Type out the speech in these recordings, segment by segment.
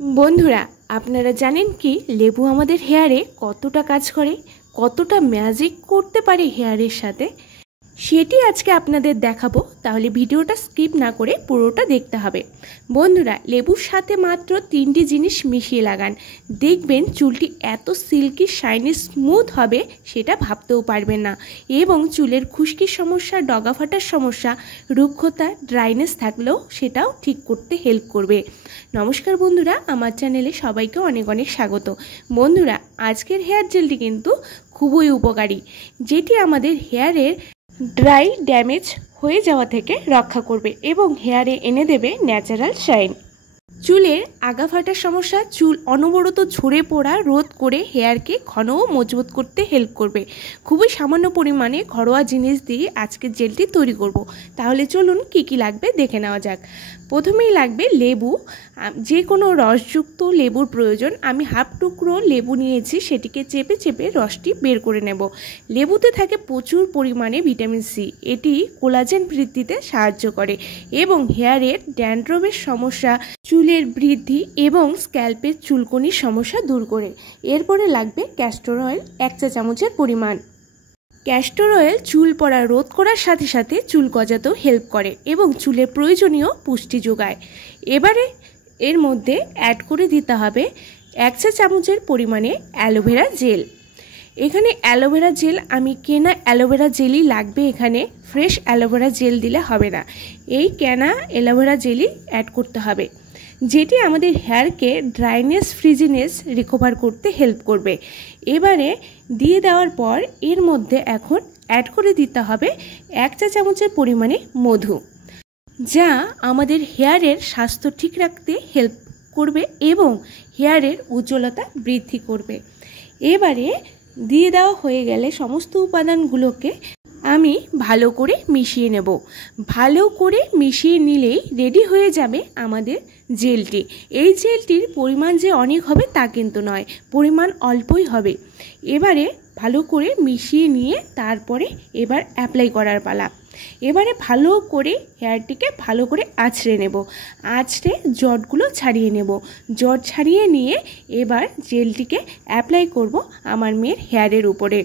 বন্ধুরা, আপনারা জানেন কি লেবু আমাদের হেয়ারে কতটা কাজ করে, কতটা ম্যাজিক করতে পারে হেয়ারের সাথে, সেটি আজকে আপনাদের দেখাবো। তাহলে ভিডিওটা স্কিপ না করে পুরোটা দেখতে হবে। বন্ধুরা, লেবুর সাথে মাত্র 3টি জিনিস মিশিয়ে লাগান, দেখবেন চুলটি এত সিল্কি শাইনি স্মুথ হবে সেটা ভাবতেও পারবেন না। এবং চুলের খুশকির সমস্যা, ডগা ফাটার সমস্যা, রুক্ষতা, ড্রাইনেস থাকলেও সেটাও ঠিক করতে হেল্প করবে। নমস্কার বন্ধুরা, আমার চ্যানেলে সবাইকে অনেক অনেক স্বাগত। বন্ধুরা, আজকের হেয়ার জেলটি কিন্তু খুবই উপকারী, যেটি আমাদের হেয়ারের ড্রাই ড্যামেজ হয়ে যাওয়া থেকে রক্ষা করবে এবং হেয়ারে এনে দেবে ন্যাচারাল শাইন। চুলের আগা ফাটার সমস্যা, চুল অনবরত ঝরে পড়া রোধ করে হেয়ারকে ঘন ও মজবুত করতে হেল্প করবে। খুবই সামান্য পরিমাণে ঘরোয়া জিনিস দিয়ে আজকের জেলটি তৈরি করব। তাহলে চলুন কি কি লাগবে দেখে নেওয়া যাক। প্রথমেই লাগবে লেবু, যে কোনো রসযুক্ত লেবুর প্রয়োজন। আমি হাফ টুকরো লেবু নিয়েছি, সেটিকে চেপে চেপে রসটি বের করে নেব। লেবুতে থাকে প্রচুর পরিমাণে ভিটামিন সি, এটি কোলাজেন বৃদ্ধিতে সাহায্য করে এবং হেয়ারের ড্যান্ড্রফের সমস্যা, চুলের বৃদ্ধি এবং স্ক্যাল্পের চুলকনির সমস্যা দূর করে। এরপরে লাগবে ক্যাস্টর অয়েল 1 চা চামচের পরিমাণ। ক্যাস্টর অয়েল চুল পড়া রোধ করার সাথে সাথে চুল গজাতেও হেল্প করে এবং চুলের প্রয়োজনীয় পুষ্টি যোগায়। এবারে এর মধ্যে অ্যাড করে দিতে হবে 1 চা চামচের পরিমাণে অ্যালোভেরা জেল। এখানে অ্যালোভেরা জেল আমি কেনা অ্যালোভেরা জেলই লাগবে, এখানে ফ্রেশ অ্যালোভেরা জেল দিলে হবে না। এই কেনা অ্যালোভেরা জেলই অ্যাড করতে হবে, যেটি আমাদের হেয়ারকে ড্রাইনেস ফ্রিজিনেস রিকভার করতে হেল্প করবে। এবারে দিয়ে দেওয়ার পর এর মধ্যে এখন অ্যাড করে দিতে হবে 1 চা চামচের পরিমাণে মধু, যা আমাদের হেয়ারের স্বাস্থ্য ঠিক রাখতে হেল্প করবে এবং হেয়ারের উজ্জ্বলতা বৃদ্ধি করবে। এবারে দিয়ে দেওয়া হয়ে গেলে সমস্ত উপাদানগুলোকে আমি ভালো করে মিশিয়ে নেব। ভালো করে মিশিয়ে নিলেই রেডি হয়ে যাবে আমাদের জেলটি। এই জেলটির পরিমাণ যে অনেক হবে তা কিন্তু নয়, পরিমাণ অল্পই হবে। এবারে ভালো করে মিশিয়ে নিয়ে তারপরে এবার অ্যাপ্লাই করার পালা। এবারে ভালো করে হেয়ারটিকে ভালো করে আঁচড়ে নেব, আঁচড়ে জটগুলো ছাড়িয়ে নেব। জট ছাড়িয়ে নিয়ে এবার জেলটিকে অ্যাপ্লাই করব আমার মেয়ের হেয়ারের উপরে।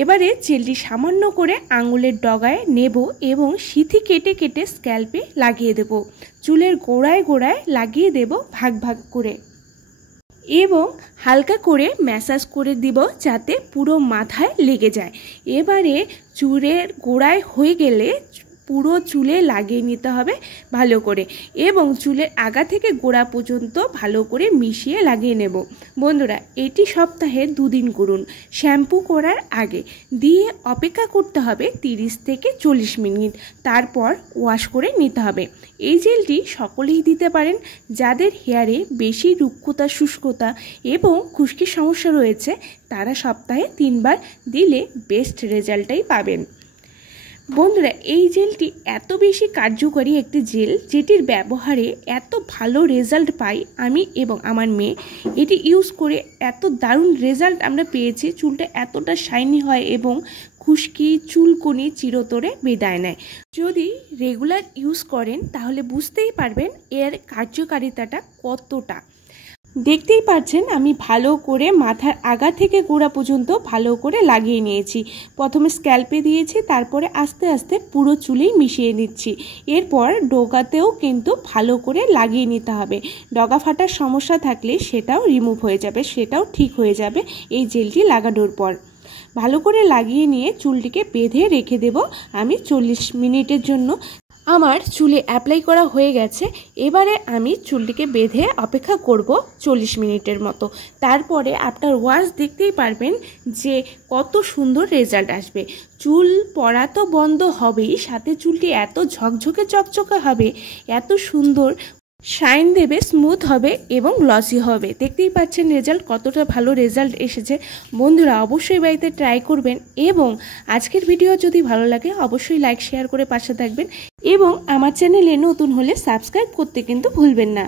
এবারে জেলটি সামান্য করে আঙুলের ডগায় নেব এবং সিথি কেটে কেটে স্ক্যাল্পে লাগিয়ে দেব। চুলের গোড়ায় গোড়ায় লাগিয়ে দেব ভাগ ভাগ করে এবং হালকা করে ম্যাসাজ করে দিব যাতে পুরো মাথায় লেগে যায়। এবারে চুলের গোড়ায় হয়ে গেলে পুরো চুলে লাগিয়ে নিতে হবে ভালো করে এবং চুলের আগা থেকে গোড়া পর্যন্ত ভালো করে মিশিয়ে লাগিয়ে নেব। বন্ধুরা, এটি সপ্তাহে 2 দিন করুন, শ্যাম্পু করার আগে। দিয়ে অপেক্ষা করতে হবে 30 থেকে 40 মিনিট, তারপর ওয়াশ করে নিতে হবে। এই জেলটি সকলেই দিতে পারেন, যাদের হেয়ারে বেশি রুক্ষতা, শুষ্কতা এবং খুশকির সমস্যা রয়েছে, তারা সপ্তাহে 3 বার দিলে বেস্ট রেজাল্টটাই পাবেন। বন্ধুরা, এই জেলটি এত বেশি কার্যকরী একটি জেল, যেটির ব্যবহারে এত ভালো রেজাল্ট পাই আমি এবং আমার মেয়ে। এটি ইউজ করে এত দারুণ রেজাল্ট আমরা পেয়েছি, চুলটা এতটা শাইনি হয় এবং খুশকি, চুলকনি চিরতরে বিদায় নেয়। যদি রেগুলার ইউজ করেন তাহলে বুঝতেই পারবেন এর কার্যকারিতাটা কতটা। দেখতেই পাচ্ছেন আমি ভালো করে মাথার আগা থেকে গোড়া পর্যন্ত ভালো করে লাগিয়ে নিয়েছি। প্রথমে স্ক্যাল্পে দিয়েছি, তারপরে আস্তে আস্তে পুরো চুলেই মিশিয়ে নিচ্ছি। এরপর ডগাতেও কিন্তু ভালো করে লাগিয়ে নিতে হবে। ডগা ফাটার সমস্যা থাকলে সেটাও রিমুভ হয়ে যাবে, সেটাও ঠিক হয়ে যাবে এই জেলটি লাগানোর পর। ভালো করে লাগিয়ে নিয়ে চুলটিকে বেঁধে রেখে দেব আমি 40 মিনিটের জন্য। আমার চুলে অ্যাপ্লাই করা হয়ে গেছে। এবারে আমি চুলটিকে বেঁধে অপেক্ষা করব 40 মিনিটের মতো। তারপরে আফটার ওয়াশ দেখতেই পারবেন যে কত সুন্দর রেজাল্ট আসবে। চুল পড়া তো বন্ধ হবেই, সাথে চুলটি এত ঝকঝকে চকচকে হবে, এত সুন্দর শাইন দেবে, স্মুথ হবে এবং গ্লসি হবে। দেখতেই পাচ্ছেন রেজাল্ট, কতটা ভালো রেজাল্ট এসেছে। বন্ধুরা, অবশ্যই বাড়িতে ট্রাই করবেন এবং আজকের ভিডিও যদি ভালো লাগে অবশ্যই লাইক শেয়ার করে পাশে থাকবেন এবং আমার চ্যানেলে নতুন হলে সাবস্ক্রাইব করতে কিন্তু ভুলবেন না।